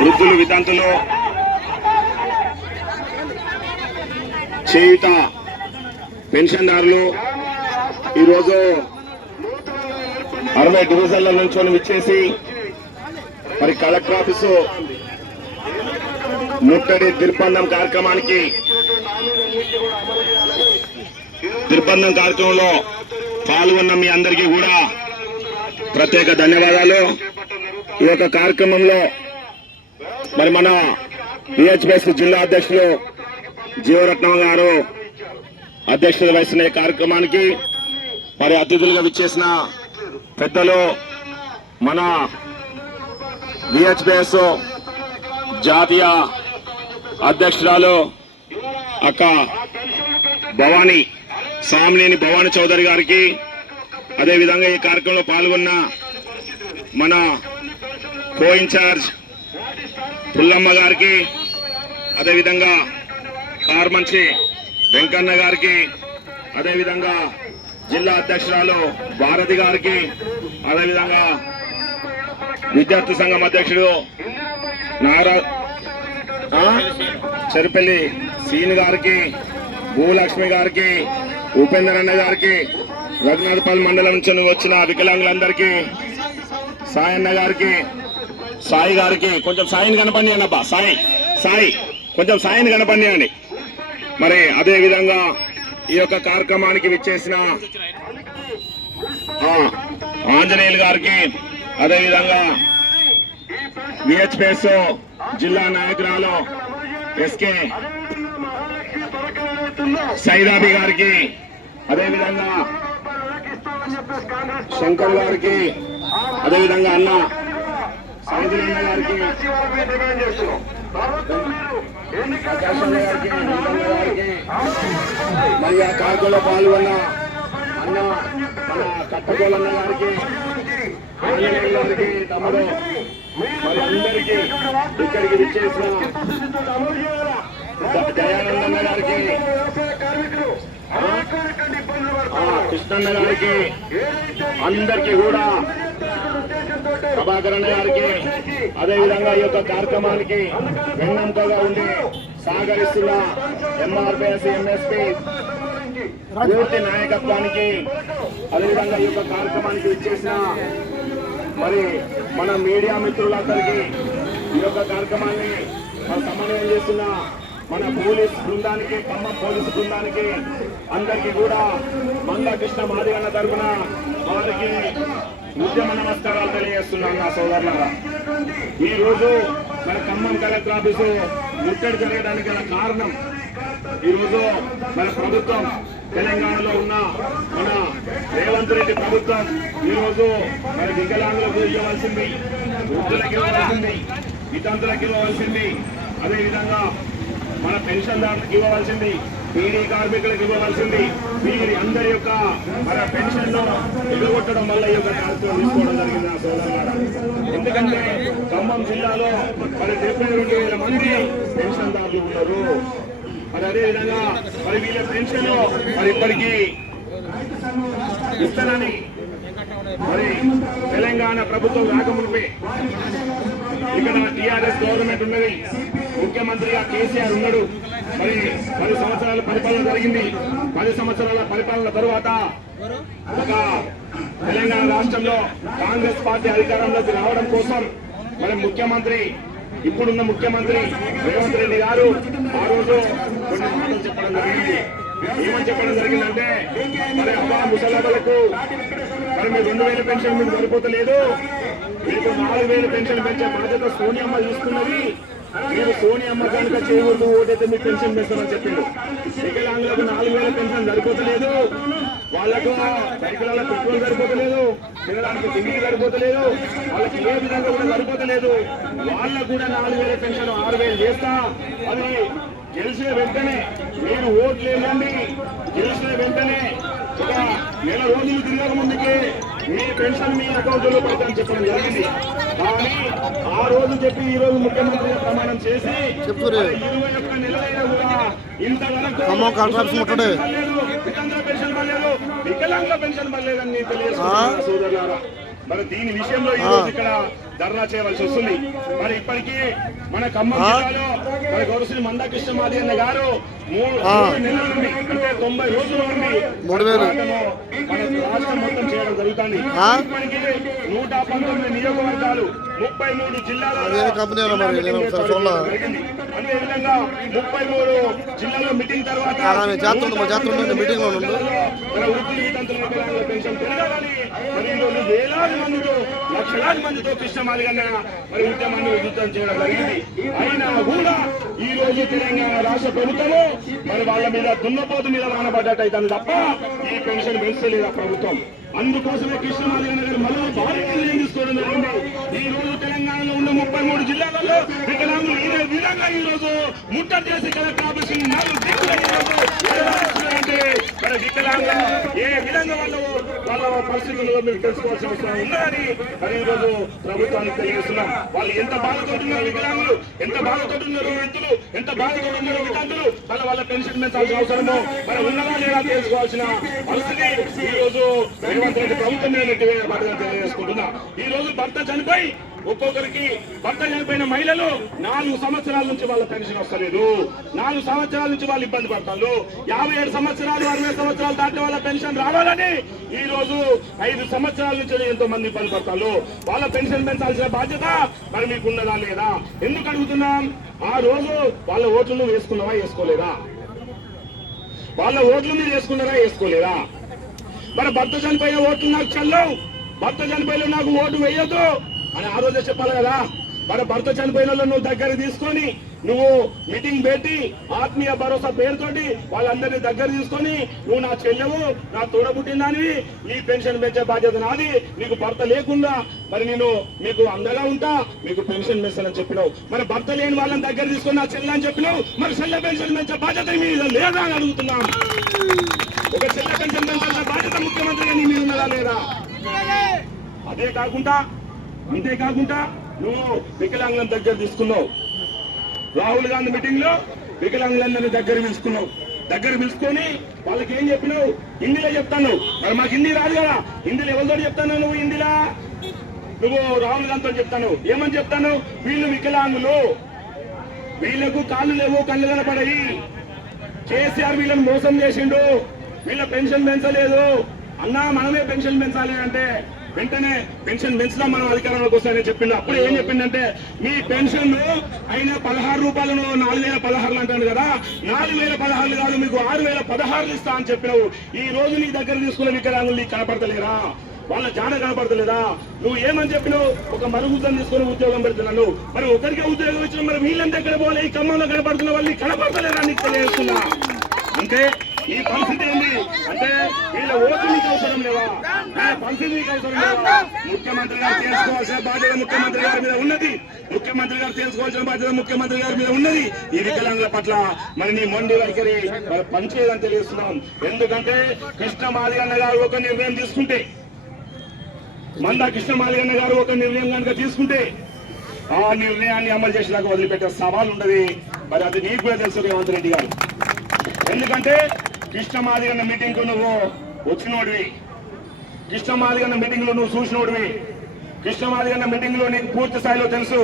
వృద్ధులు, వితంతులు, చేయుత పెన్షన్దారులు ఈరోజు 60 డివిజన్ల నుంచి విచ్చేసి మరి కలెక్టర్ ఆఫీసు ముట్టడి నిర్బంధం కార్యక్రమంలో పాల్గొన్న మీ అందరికీ కూడా ప్రత్యేక ధన్యవాదాలు. ఈ యొక్క కార్యక్రమంలో మరి మన విహెచ్పిఎస్ జిల్లా అధ్యక్షులు జీవరత్నం గారు అధ్యక్షత వహిస్తున్న కార్యక్రమానికి మరి అతిథులుగా విచ్చేసిన పెద్దలు మన విహెచ్పిఎస్ జాతీయ అధ్యక్షురాలు అక్క భవానీ సామ్నేని భవానీ చౌదరి గారికి, అదేవిధంగా ఈ కార్యక్రమంలో పాల్గొన్న మన కో ఇన్ఛార్జ్ పుల్లమ్మ గారికి, అదేవిధంగా కార్మంచి వెంకన్న గారికి, అదేవిధంగా జిల్లా అధ్యక్షురాలు భారతి గారికి, అదేవిధంగా విద్యార్థి సంఘం అధ్యక్షుడు చెరుపల్లి సీన్ గారికి, భూలక్ష్మి గారికి, ఉపేందర్ అన్న గారికి, రఘునాథపల్లి మండలం నుంచి వచ్చిన వికలాంగులందరికీ, సాయన్న గారికి, సాయి గారికి, కొంచెం సాయిని కనపడియండి అబ్బా, సాయి కొంచెం సాయిని కనపడియండి. మరి అదే విధంగా ఈ యొక్క కార్యక్రమానికి విచ్చేసిన ఆంజనేయులు గారికి, అదేవిధంగా విహెచ్పిఎస్ జిల్లా నాయకురాలు ఎస్కే సైదాబి గారికి, అదేవిధంగా శంకర్ గారికి, అదేవిధంగా అన్న సాయిధరన్న గారికి, మరి ఆ కార్యక్రమంలో పాల్గొన్న అన్న మన కట్టగోలన్న గారికి, ఆంజనేయులు గారికి, తమ్ముడు మరి అందరికీ ఇక్కడికి విచ్చేసిన దయానందన్న గారికి, కృష్ణన్న గారికి, అందరికీ కూడా ప్రభాకరన్న గారికి, అదేవిధంగా ఈ యొక్క కార్యక్రమానికి వెన్నెంతగా ఉండి సహకరిస్తున్న ఎంఆర్పిఎస్ ఎంఎస్పీ పూర్తి నాయకత్వానికి, అదేవిధంగా ఈ యొక్క కార్యక్రమానికి విచ్చేసిన మరి మన మీడియా మిత్రులందరికీ, ఈ యొక్క కార్యక్రమాన్ని సమన్వయం చేస్తున్న మన పోలీస్ బృందానికి, ఖమ్మం పోలీసు బృందానికి అందరికీ కూడా మందకృష్ణ మాదిగన్న తరఫున వారికి ఉద్యమ నమస్కారాలు తెలియజేస్తున్నాను నా సోదరులారా. ఈ రోజు మన ఖమ్మం కలెక్టర్ ఆఫీసు ముట్టడి జరగడానికి గల కారణం, ఈరోజు మన ప్రభుత్వం తెలంగాణలో ఉన్న మన రేవంత్ రెడ్డి ప్రభుత్వం ఈరోజు మన వికలాంగులకు ఇవ్వవలసింది, వృద్ధులకు ఇవ్వవలసింది, వితంతులకు ఇవ్వవలసింది, అదేవిధంగా మన పెన్షన్దారులకు ఇవ్వవలసింది, పీడీ కార్మికులకు ఇవ్వవలసింది, వీరి అందరి యొక్క మన పెన్షన్ను ఎగగొట్టడం వల్ల ఈ యొక్క కార్యక్రమం తీసుకోవడం జరిగింది నా సోదరులారా. ఎందుకంటే ఖమ్మం జిల్లాలో మరి 72,000 మంది పెన్షన్దారులు ఉన్నారు. మరి అదేవిధంగా మరి వీళ్ళ పెన్షన్ మరి ఇప్పటికీ ఇస్తానని మరి తెలంగాణ ప్రభుత్వం రాకమునిపే ఇక్కడ టీఆర్ఎస్ గవర్నమెంట్ ఉన్నది, ముఖ్యమంత్రిగా కేసీఆర్ ఉన్నాడు. మరి 10 సంవత్సరాల పరిపాలన జరిగింది. 10 సంవత్సరాల పరిపాలన తరువాత ఒక తెలంగాణ రాష్ట్రంలో కాంగ్రెస్ పార్టీ అధికారంలోకి రావడం కోసం మరి ముఖ్యమంత్రి, ఇప్పుడున్న ముఖ్యమంత్రి రేవంత్ రెడ్డి గారు ఆ రోజు కొన్ని మాటలు చెప్పడం జరిగింది. ఏమని చెప్పడం జరిగిందంటే, మరి అబ్బా ముసలాలకు మరి మీరు 2,000 పెన్షన్ మీకు సరిపోతలేదు, మీకు 4,000 పెన్షన్ పెంచే బాధ్యత సోనియమ్మ తీసుకున్నది, మీరు సోనియమ్మ కనుక చేయకూడదు, ఓటైతే మీకు పెన్షన్ పెంచామని చెప్పిండు. వికలాంగులకు 4,000 పెన్షన్ సరిపోతలేదు, వాళ్ళకు సైకిళ్ళ పెట్రోల్ సరిపోతలేదు, తినడానికి తిండి సరిపోతలేదు, వాళ్ళకి ఏ విధంగా కూడా సరిపోతలేదు. వాళ్ళకు కూడా 4,000 పెన్షన్ 6,000 చేస్తా. అది గెలిచిన వెంటనే మీరు ఓట్లు వేయండి, గెలిచిన వెంటనే ఒక నెల రోజులు తిరగక ముందుకే మీ పెన్షన్ మీ అకౌంట్లో పడతామని చెప్పడం జరిగింది. కానీ ఆ రోజు చెప్పి ఈ రోజు ముఖ్యమంత్రిగా ప్రమాణం చేసి 21 నెలలైనా కూడా ఇంతవరకు పెన్షన్ పడలేదు, వికలాంగ పెన్షన్ పడలేదని తెలియజేస్తున్నారు సోదరులారా. మరి దీని విషయంలో ఈ రోజు ఇక్కడ ధర్నా చేయవలసి వస్తుంది. మరి ఇప్పటికీ మన ఖమ్మం జిల్లాలో మన గౌరవ మందాకృష్ణ మాదిగన్న గారు 3 నెలల నుండి అంటే 90 రోజుల నుండి మన రాష్ట్రం మొత్తం చేయడం జరుగుతుంది. ఇప్పటికీ 119 నియోజకవర్గాలు 33 జిల్లాలలో అదేవిధంగా 33 జిల్లాలో మీటింగ్ తర్వాత పెన్షన్ పెరగాలని మరి ఈరోజు వేలాది మందితో లక్షలాది మందితో కృష్ణ మాదిగన్న మరి ఉద్యమాన్ని ఉధృతం చేయడం జరిగింది. అయినా కూడా ఈ రోజు తెలంగాణ రాష్ట్ర ప్రభుత్వము మరి వాళ్ళ మీద దున్నపోతు మీద వానబడ్డట్టయితే తప్ప ఈ పెన్షన్ పెంచలేదు ప్రభుత్వం. అందుకోసమే కృష్ణ మాదిగన్న గారు మళ్ళీ భారీ నిర్ణయం తీసుకోవడం జరిగింది. ఈ రోజు తెలంగాణలో ఉన్న 33 జిల్లాలలో వికలాంగులు ఇదే విధంగా ఈ రోజు ముట్టడి చేసి కలెక్టర్ ఆఫీస్ అంటే మరి వికలాంగులు ఏ విధంగా వాళ్ళ పరిస్థితుల్లో మీరు తెలుసుకోవాల్సిన అవసరం ఉన్నదని మరి ఈ రోజు ప్రభుత్వానికి తెలియజేస్తున్నాం. వాళ్ళు ఎంత బాధపడుతున్నారు, వికలాంగులు ఎంత బాధపడుతున్నారు, వృద్ధులు ఎంత బాధపడుతున్నారు, వికలాంగులు వాళ్ళ పెన్షన్ పెంచాల్సిన అవసరమో మరి ఉన్నదా లేదా తెలుసుకోవాల్సిన పరిస్థితి ఈ రోజు రేవంత్ రెడ్డి ప్రభుత్వం తెలియజేసుకుంటున్నా. ఈ రోజు భర్త చనిపోయి ఒక్కొక్కరికి భర్త చనిపోయిన మహిళలు 4 సంవత్సరాల నుంచి వాళ్ళ పెన్షన్ వస్తలేదు. 4 సంవత్సరాల నుంచి వాళ్ళు ఇబ్బంది పడతారు. 57 సంవత్సరాలు 60 సంవత్సరాలు దాటి వాళ్ళ పెన్షన్ రావాలని ఈ రోజు 5 సంవత్సరాల నుంచి ఎంతో మంది ఇబ్బంది పడతారు. వాళ్ళ పెన్షన్ పెంచాల్సిన బాధ్యత మరి మీకు ఉన్నదా లేదా? ఎందుకు అడుగుతున్నాం? ఆ రోజు వాళ్ళ ఓట్లు వేసుకున్నావా వేసుకోలేదా? వాళ్ళ ఓట్లు మీరు వేసుకున్నారా వేసుకోలేదా? మరి భర్త చనిపోయిన ఓట్లు నాకు చెల్లవు, భర్త చనిపోయిన నాకు ఓటు వేయొద్దు అని ఆ రోజే చెప్పాలి కదా. మరి భర్త చనిపోయిన నువ్వు దగ్గర తీసుకొని నువ్వు మీటింగ్ పెట్టి ఆత్మీయ భరోసా పేరుతోటి వాళ్ళందరినీ దగ్గర తీసుకొని నువ్వు నా చెల్లెవు, నా తోడబుట్టిందానివి, నీ పెన్షన్ పెంచే బాధ్యత నాది, నీకు భర్త లేకుండా మరి నేను మీకు అండగా ఉంటా, మీకు పెన్షన్ పెంచాలని చెప్పినావు. మరి భర్త లేని వాళ్ళని దగ్గర తీసుకొని నా చెల్లె అని చెప్పినావు. మరి చెల్లె పెన్షన్ పెంచే బాధ్యత మీద లేదా అని అడుగుతున్నాం. ఒక చెల్లె పెన్షన్ పెంచాల్సిన బాధ్యత ముఖ్యమంత్రిగా నీ మీద ఉన్నదా లేదా? అంతేకాకుండా నువ్వు వికలాంగులను దగ్గర తీసుకున్నావు. రాహుల్ గాంధీ మీటింగ్ లో వికలాంగులందరినీ దగ్గర పిలుచుకొని వాళ్ళకి ఏం చెప్పినావు? హిందీలో చెప్తాను. మరి మాకు హిందీ రాదు కదా, హిందీలో ఎవరితో చెప్తాను? నువ్వు హిందీలా నువ్వు రాహుల్ గాంధీతో చెప్తాను. ఏమని చెప్తాను? వీళ్ళు వికలాంగులు, వీళ్ళకు కాళ్ళు లేవు, కళ్ళు కనపడాయి, కేసీఆర్ వీళ్ళని మోసం చేసిండు, వీళ్ళ పెన్షన్ పెంచలేదు అన్నా, మనమే పెన్షన్ పెంచాలి అంటే వెంటనే పెన్షన్ పెంచుదాం మనం అధికారంలోకి వస్తాయని చెప్పిండు. అప్పుడు ఏం చెప్పిందంటే మీ పెన్షన్ అయినా 16 రూపాయలను 4016 అంటాను కదా, 4016 కాదు మీకు 6016 ఇస్తా అని చెప్పినావు. ఈ రోజు నీ దగ్గర తీసుకున్న వికలాంగులు నీకు కనపడతలేరా? వాళ్ళ జాడ కనపడతలేదా? నువ్వు ఏమని చెప్పినావు? ఒక మరుగుద్దం తీసుకుని ఉద్యోగం పెడుతున్నాను. మరి ఒకరికి ఉద్యోగం ఇచ్చిన మరి వీళ్ళంతా ఎక్కడ పోలే? ఈ ఖమ్మంలో కనపడుతున్న వాళ్ళు కనపడతలేదా నీకు తెలియజేస్తున్నా. అంటే ఈ పరిస్థితి ఏంది అంటే వీళ్ళ ఓటు నీకు అవసరం లేవా? పరిస్థితి నీకు అవసరం లేవా? ముఖ్యమంత్రి గారు తెలుసుకోవాల్సిన బాధ్యత ముఖ్యమంత్రి గారి మీద ఉన్నది. ముఖ్యమంత్రి గారు తెలుసుకోవాల్సిన బాధ్యత ముఖ్యమంత్రి గారి మీద ఉన్నది. ఈ వికలాంగుల పట్ల మరి నీ మొండి వైఖరి మరి పనిచేయదని తెలియజేస్తున్నాం. ఎందుకంటే కృష్ణ మాదిగన్న గారు ఒక నిర్ణయం తీసుకుంటే, కృష్ణ మాదిగన్న గారు ఒక నిర్ణయం కనుక తీసుకుంటే ఆ నిర్ణయాన్ని అమలు చేసేదాకా వదిలిపెట్టే సవాల్ ఉన్నది. మరి అది నీకు కూడా తెలుసు రేవంత్ రెడ్డి గారు. ఎందుకంటే కృష్ణ మాదిగన్న మీటింగ్ కు నువ్వు వచ్చినోడివి, కృష్ణ మాదిగన్న మీటింగ్ లో నువ్వు చూసినోడివి, కృష్ణ మాదిగన్న మీటింగ్ లో నీకు పూర్తి స్థాయిలో తెలుసు.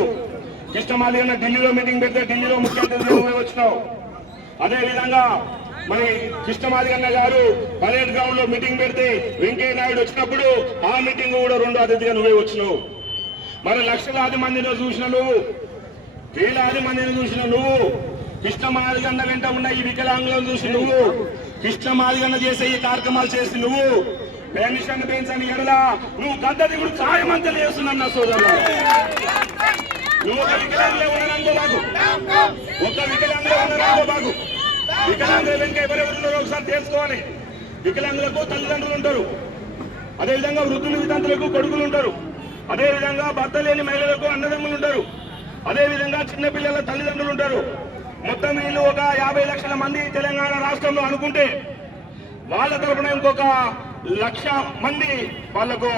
కృష్ణ మాదిగన్న ఢిల్లీలో మీటింగ్ పెడితే ఢిల్లీలో ముఖ్య అతిథిగా నువ్వే వచ్చినావు. అదే విధంగా మరి కృష్ణ మాదిగన్న గారు పరేడ్ గ్రౌండ్ లో మీటింగ్ పెడితే వెంకయ్య నాయుడు వచ్చినప్పుడు ఆ మీటింగ్ కూడా 2వ అతిథిగా నువ్వే వచ్చినావు. మరి లక్షలాది మందిలో చూసిన నువ్వు, వేలాది మందిని చూసిన నువ్వు, కృష్ణ మాదిగన్న వెంట ఉన్న ఈ వికలాంగులను చూసి నువ్వు, కృష్ణ మాదిగన్న చేసే ఈ కార్యక్రమాలు చేసి నువ్వు పెన్షన్ పెంచని ఎడలా నువ్వు గద్ద దిగుడు ఖాయమంతా చేస్తున్నా సోదరులు. నువ్వు ఒక వికలాంగులే ఉండడంతో బాగు, ఒక వికలాంగులే ఉండడంతో బాగు. వికలాంగుల వెంక ఎవరెవరు ఉన్నారో ఒకసారి తెలుసుకోవాలి. వికలాంగులకు తల్లిదండ్రులు ఉంటారు, అదేవిధంగా వృద్ధులు వితంతులకు కొడుకులు ఉంటారు, అదేవిధంగా భర్త లేని మహిళలకు అన్నదమ్ములు ఉంటారు, అదేవిధంగా చిన్నపిల్లల తల్లిదండ్రులు ఉంటారు. మొత్తం వీళ్ళు ఒక 50 లక్షల మంది తెలంగాణ రాష్ట్రంలో అనుకుంటే వాళ్ళ తరఫున ఇంకొక 1,00,000 మంది వాళ్ళకు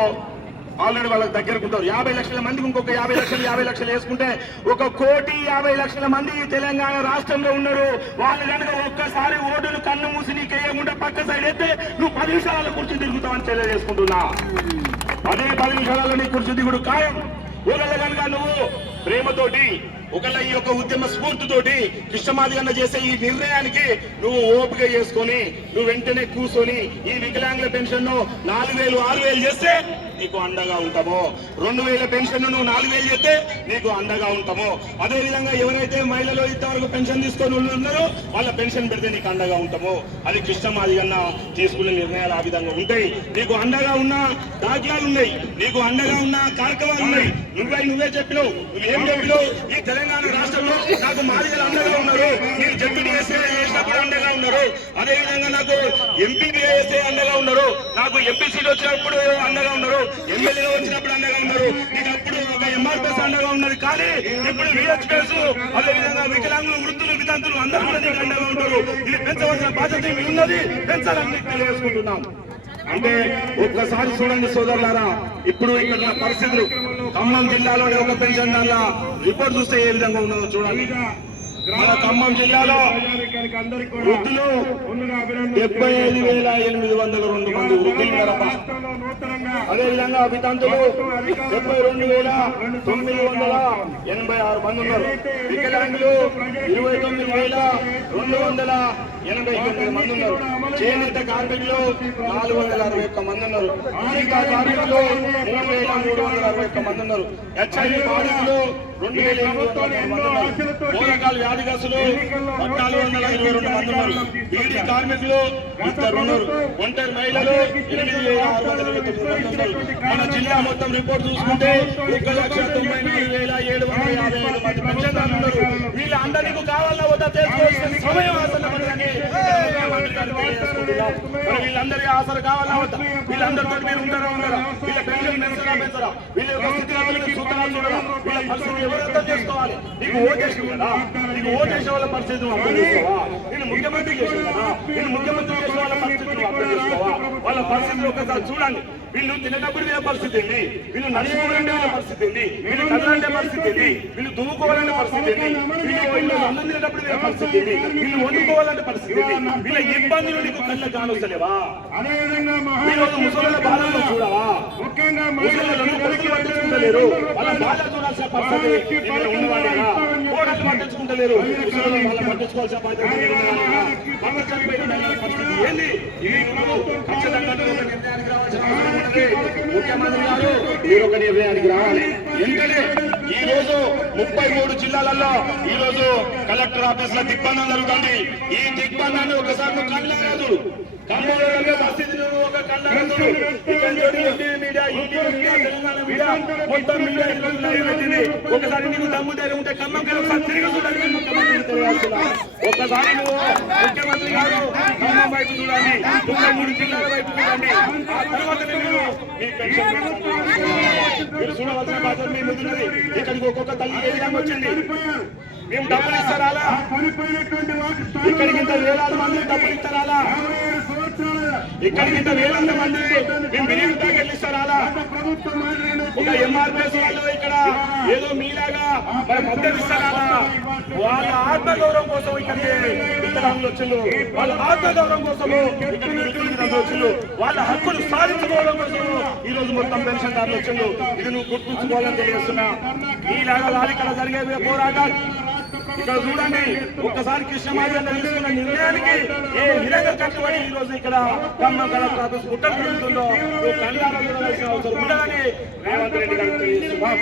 ఆల్రెడీ వాళ్ళకి దగ్గరకు ఉంటారు. 50 లక్షల మందికి ఇంకొక 50 లక్షలు వేసుకుంటే 1,50,00,000 మంది తెలంగాణ రాష్ట్రంలో ఉన్నారు. వాళ్ళు కనుక ఒక్కసారి ఓటును కన్ను మూసి నీకు వేయకుండా పక్క సైడ్ అయితే నువ్వు 10 నిమిషాల కుర్చీ తిరుగుతావని తెలియజేసుకుంటున్నా. అదే 10 నిమిషాలలో నీ కుర్చీ దిగుడు ఖాయం. ఒకళ్ళ కనుక నువ్వు ప్రేమతోటి ఒకళ్ళ ఈ యొక్క ఉద్యమ స్ఫూర్తితోటి కృష్ణమాదిగన్న చేసే ఈ నిర్ణయానికి నువ్వు ఓపిక చేసుకొని నువ్వు వెంటనే కూర్చొని ఈ వికలాంగుల పెన్షన్ ను 4,000 6,000 చేస్తే నీకు అండగా ఉంటామో, 2,000 పెన్షన్ నువ్వు 4,000 చేస్తే నీకు అండగా ఉంటామో, అదే విధంగా ఎవరైతే మహిళలు ఇంతవరకు పెన్షన్ తీసుకొని ఉన్నారో వాళ్ళ పెన్షన్ పెడితే నీకు అండగా ఉంటామో, అది కృష్ణమాదిగన్న తీసుకునే నిర్ణయాలు ఆ విధంగా ఉంటాయి. నీకు అండగా ఉన్న దాఖలాలు ఉన్నాయి, నీకు అండగా ఉన్న కార్యక్రమాలు ఉన్నాయి. నువ్వే చెప్పినావు, నువ్వేం చెప్పినావు? ఈ తెలంగాణ రాష్ట్రంలో నాకు మాదిగలు అండగా ఉన్నారు, నేను జడ్పీ చేసినప్పుడు అండగా ఉన్నారు, అదే విధంగా నాకు ఎంపీ వేస్తే అండగా ఉన్నారు, నాకు ఎంపీ సీట్ వచ్చినప్పుడు అండగా ఉన్నారు, ఎమ్మెల్యేగా వచ్చినప్పుడు అండగా ఉన్నారు, నీకు అప్పుడు ఒక ఎంఆర్పీఎస్ అండగా ఉన్నది. కానీ ఇప్పుడు విహెచ్పిఎస్ అదే విధంగా వికలాంగులు వృద్ధులు వితంతులు అందరూ కూడా నీకు అండగా ఉంటారు. ఇది పెంచవలసిన బాధ్యత మీ ఉన్నది, పెంచాలని తెలియజేసుకుంటున్నాం. అంటే ఒక్కసారి చూడండి సోదరులారా, ఇప్పుడు ఇక్కడ పరిస్థితులు ఖమ్మం జిల్లాలోని ఒక పెన్షన్ దానిలో రిపోర్ట్ చూస్తే ఏ విధంగా ఉన్నదో చూడండి. మన ఖమ్మం జిల్లాలో వృద్ధులు 75,802 మంది వృద్ధులు ఉన్నారమ్మా. అదేవిధంగా వితంతులు 72,986 మంది ఉన్నారు. వికలాంగులు 29,289 మంది ఉన్నారు. చేనేత కార్మికులు 461 మంది ఉన్నారు. టీకా కార్మికులు 3,361 మంది ఉన్నారు. హెచ్ఐవి బాధితులు 2,800 మంది ఉన్నారు. పోరకాల వ్యాధిగ్రస్తులు 1,422 మంది ఉన్నారు. బీడీ కార్మికులు 2 ఉన్నారు. ఒంటరి మహిళలు 8,629 మంది ఉన్నారు. మన జిల్లా మొత్తం రిపోర్ట్ చూసుకుంటే 1,94,755 మంది పెన్షన్దారులు ఉన్నారు. వీళ్ళందరికీ కావాలన్నా వద్ద తెలుసుకోవాల్సిన సమయం అసలు వీళ్ళందరికీ ఆసరు కావాలా వద్దా? వీళ్ళందరితో మీరు ఉంటారా? వీళ్ళ పెన్షన్ పెంచరా? వీళ్ళ యొక్క స్థితిగతులకు సూత్రాలు చూడరా? వీళ్ళ పరిస్థితి ఎవరు అర్థం చేసుకోవాలి? నీకు ఓటేసావు కదా, నీకు ఓటేసే వాళ్ళ పరిస్థితి నువ్వు అర్థం చేసుకోవా? నేను ముఖ్యమంత్రి చేసావు కదా, నేను ముఖ్యమంత్రి చేసే వాళ్ళ పరిస్థితి నువ్వు అర్థం చేసుకోవా? వాళ్ళ పరిస్థితులు ఒకసారి చూడండి. వీళ్ళు తినేటప్పుడు వీళ్ళ పరిస్థితి ఏంటి? వీళ్ళు నడుచుకోవాలంటే వాళ్ళ పరిస్థితి ఏంటి? వీళ్ళు కదలంటే పరిస్థితి ఏంటి? వీళ్ళు దువ్వుకోవాలంటే పరిస్థితి ఏంటి? వీళ్ళు అన్నం తినేటప్పుడు వీళ్ళ పరిస్థితి ఏంటి? వీళ్ళు వండుకోవాలంటే పరిస్థితి ఏంటి? వీళ్ళ ఇబ్బందులు నీకు కళ్ళ కానొస్తలేవా? వీళ్ళు ముసలి బాధల్లో చూడవా? ముసలిలను కొడుకులు పట్టించుకుంటలేరు, వాళ్ళ బాధ చూడాల్సిన పరిస్థితి ఉన్నవాళ్ళేనా? కోడలు పట్టించుకుంటలేరు, ముసలి వాళ్ళ పట్టించుకోవాల్సిన బాధ్యత పరిస్థితి ఏంది? ఖచ్చితంగా నిర్ణయానికి రావాల్సిన అవసరం ఉన్నది. ముఖ్యమంత్రి గారు మీరు ఒక నిర్ణయానికి రావాలి. ఎందుకంటే ఈ రోజు 33 జిల్లాలలో ఈ రోజు కలెక్టర్ ఆఫీస్ లో దిగ్బంధం జరుగుతుంది. ఈ దిగ్బంధాన్ని ఒకసారి నువ్వు కళ్ళరాదు, ఖమ్మంలో పరిస్థితి నువ్వు ఒక కళ్ళరాదు. మీడియా, తెలంగాణ మీడియా మొత్తం మీడియా పెట్టింది. ఒకసారి నీకు దమ్ము ధైర్యం ఉంటే ఖమ్మం ఒకసారి తిరిగి చూడాలి. ముఖ్యమంత్రి తెలియాల్సిన ఒకసారి నువ్వు ముఖ్యమంత్రి గారు ఖమ్మం వైపు చూడాలి, 33 జిల్లాల వైపు చూడండి. ఆ తర్వాతనే మీరు మీ పెన్షన్ మీరు చూడవలసిన బాధ్యత మీ ముందున్నది. ఇక్కడికి ఒక్కొక్క తల్లి ఏ విధంగా వచ్చింది? మేము డబ్బులు ఇస్తారా? ఇక్కడికి ఇంత వేలాది మంది డబ్బులు ఇస్తారా? ఇక్కడికి ఇంత వేలాది మంది మేము బిర్యానీ ప్యాకెట్లు ఇస్తారా? ఒక ఎంఆర్పీఎస్ వాళ్ళు ఇక్కడ ఏదో మీలాగా మరి మద్దతు ఇస్తారా? వాళ్ళ ఆత్మగౌరవం కోసం ఇక్కడికి విత్తనాలు వచ్చిండు, వాళ్ళ ఆత్మగౌరవం కోసము ఇక్కడికి వచ్చిండు, వాళ్ళ హక్కులు సాధించుకోవడం కోసం ఈ రోజు మొత్తం పెన్షన్దారులు వచ్చిండు. ఇది నువ్వు గుర్తుంచుకోవాలని తెలియజేస్తున్నా. ఈలాగా వాళ్ళు ఇక్కడ జరిగే పోరాటాలు ఇక్కడ చూడండి. ఒక్కసారి కృష్ణమాదిగన్న తీసుకున్న నిర్ణయానికి ఏ విధంగా కట్టుబడి ఈ రోజు ఇక్కడ ఖమ్మం కలెక్టర్ ఆఫీస్ గుట్టలు తిరుగుతుందో కళ్ళారా చూడవలసిన అవసరం ఉండదని రేవంత్ రెడ్డి గారు తెలియజేస్తున్నాం.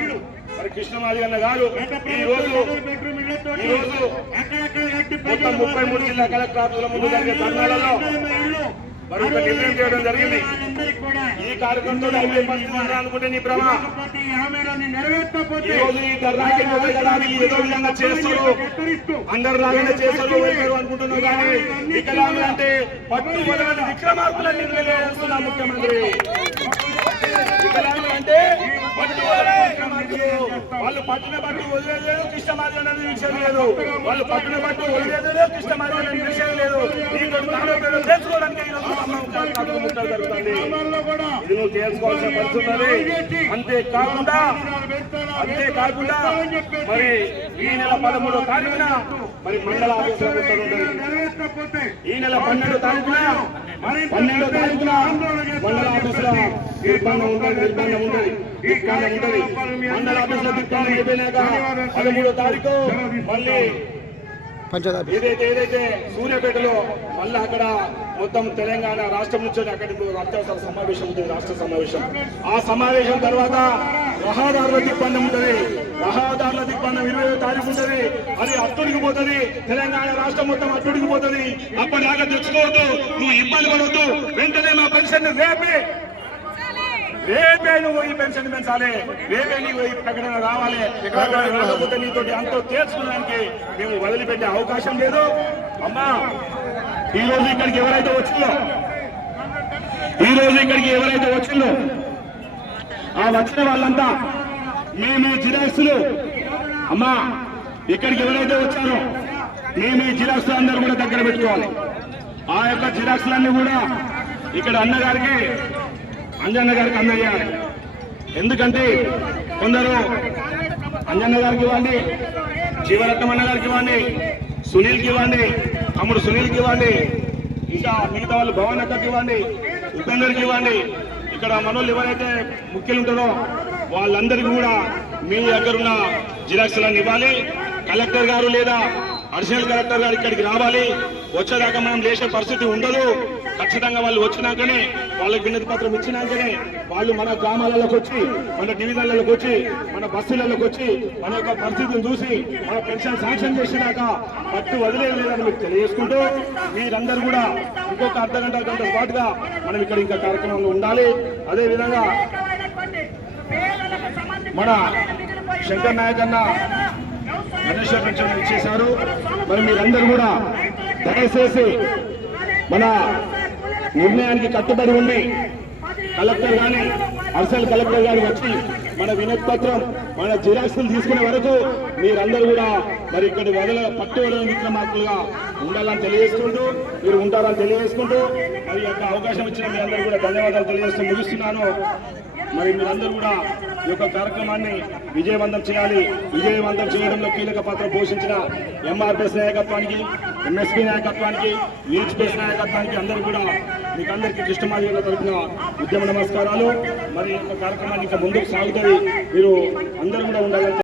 మరి కృష్ణమాదిగన్న గారు ఈ రోజు మొత్తం 33 జిల్లా కలెక్టర్ ఆఫీసుల ముందు జరిగే ధర్నాలలో మరి ఒక నిర్ణయం చేయడం జరిగింది. ఈ కార్యక్రమంతో అయిపోయి పరిస్థితి అనుకుంటే నీ భ్రమ. ఈ రోజు ఈ ధర్నాకి ఏదో విధంగా చేస్తారు, అందరు లాగానే చేస్తారు అనుకుంటున్నావు. కానీ వికలాంగులు అంటే పట్టు వదలని విక్రమార్కులని నిర్ణయిస్తున్నా ముఖ్యమంత్రి. వికలాంగులు అంటే పట్టు వదలని విక్రమార్కులు. వాళ్ళు పట్టిన పట్టు వదిలేదు, కృష్ణమాదిగన్న విషయం లేదు. వాళ్ళు పట్టిన పట్టు వదిలేదు, కృష్ణమాదిగన్న విషయం లేదు. నీకు తెలుసుకోవడానికి ముట్టలు జరుగుతుంది. ఇది నువ్వు చేసుకోవాల్సిన పరిస్థితి. అంతేకాకుండా మరి ఈ నెల 13వ తారీఖున మరి మండల ఆఫీసులో ఉంటుంది. ఈ నెల 12వ తారీఖున మండల ఆఫీసులో నిర్బంధం ఉంటుంది. మండల ఆఫీసులో నిర్బంధం అయిపోయినాక 13వ తారీఖు మళ్ళీ ఏదైతే సూర్యాపేటలో మళ్ళీ అక్కడ మొత్తం తెలంగాణ రాష్ట్రం నుంచి అక్కడికి అత్యవసర సమావేశం ఉంటుంది, రాష్ట్ర సమావేశం. ఆ సమావేశం తర్వాత రహదారుల దిగ్బంధం ఉంటుంది. రహదారుల దిగ్బంధం 20వ తారీఖు ఉంటుంది. అది అట్టుడికి పోతుంది. తెలంగాణ రాష్ట్రం మొత్తం అట్టుడికి పోతుంది. అప్పటిదాకా తెచ్చుకోవద్దు, నువ్వు ఇబ్బంది పడవద్దు. వెంటనే మా పెన్షన్ రేపే నువ్వు ఈ పెన్షన్ పెంచాలి, రేపే నీవు ఈ ప్రకటన రావాలి. రాకపోతే నీతో అంతో తీర్చుకోవడానికి మేము వదిలిపెట్టే అవకాశం లేదు. అమ్మా ఈ రోజు ఇక్కడికి ఎవరైతే వచ్చిందో ఆ వచ్చిన వాళ్ళంతా మేము జిరాక్సులు, అమ్మా ఇక్కడికి ఎవరైతే వచ్చారో మేము ఈ జిరాక్సులు అందరూ కూడా దగ్గర పెట్టుకోవాలి. ఆ యొక్క జిరాక్సులన్నీ కూడా ఇక్కడ అన్నగారికి అంజన్న గారికి అందజేయాలి. ఎందుకంటే కొందరు అంజన్న గారికి ఇవ్వండి, జీవరత్నమన్న గారికి ఇవ్వండి, సునీల్కి ఇవ్వండి, తమ్ముడు సునీల్కి ఇవ్వండి, ఇంకా మిగతా వాళ్ళు భవన్ అక్కకి ఇవ్వండి, ఉపేందర్కి ఇవ్వండి. ఇక్కడ మనోళ్ళు ఎవరైతే ముఖ్యులు ఉంటారో వాళ్ళందరికీ కూడా మీ దగ్గరున్న జిరాక్స్లను ఇవ్వాలి. కలెక్టర్ గారు లేదా అడిషనల్ కలెక్టర్ గారు ఇక్కడికి రావాలి. వచ్చేదాకా మనం లేచే పరిస్థితి ఉండదు. ఖచ్చితంగా వాళ్ళు వచ్చినాకనే, వాళ్ళకి వినతి పత్రం ఇచ్చినాకనే వాళ్ళు మన గ్రామాలలోకి వచ్చి, మన డివిజన్లలోకి వచ్చి, మన బస్సులలోకి వచ్చి మన యొక్క పరిస్థితిని చూసి మన పెన్షన్ శాంక్షన్ చేసినాక పట్టు వదిలేదని మీకు తెలియజేసుకుంటూ మీరందరూ కూడా ఇంకొక గంట పాటుగా మనం ఇక్కడ ఇంకా కార్యక్రమంలో ఉండాలి. అదేవిధంగా మన శంకర్ నాయక్ అన్న గణేష్ పెన్షన్ ఇచ్చేశారు. మరి మీరందరూ కూడా దయచేసి మన నిర్ణయానికి కట్టుబడి ఉండి కలెక్టర్ గాని అడిషనల్ కలెక్టర్ గారు వచ్చి మన వినతి పత్రం, మన జిరాక్స్లు తీసుకునే వరకు మీరందరూ కూడా మరి ఇక్కడ పట్టు వదలని విక్రమార్కులుగా ఉండాలని తెలియజేసుకుంటూ, మీరు ఉంటారని తెలియజేసుకుంటూ మరి యొక్క అవకాశం ఇచ్చిన మీ అందరూ కూడా ధన్యవాదాలు తెలియజేస్తూ ముగిస్తున్నాను. మరి మీరందరూ కూడా ఈ యొక్క కార్యక్రమాన్ని విజయవంతం చేయాలి. విజయవంతం చేయడంలో కీలక పాత్ర పోషించిన ఎంఆర్పిఎస్ నాయకత్వానికి, ఎంఎస్పీ నాయకత్వానికి, యూహెచ్పిఎస్ నాయకత్వానికి అందరూ కూడా మీకు అందరికీ కృష్ణమాదిగా తరపున ఉద్యమ నమస్కారాలు. మరి ఈ యొక్క కార్యక్రమాన్ని ఇంకా ముందుకు సాగుతుంది. మీరు అందరూ కూడా ఉండాలని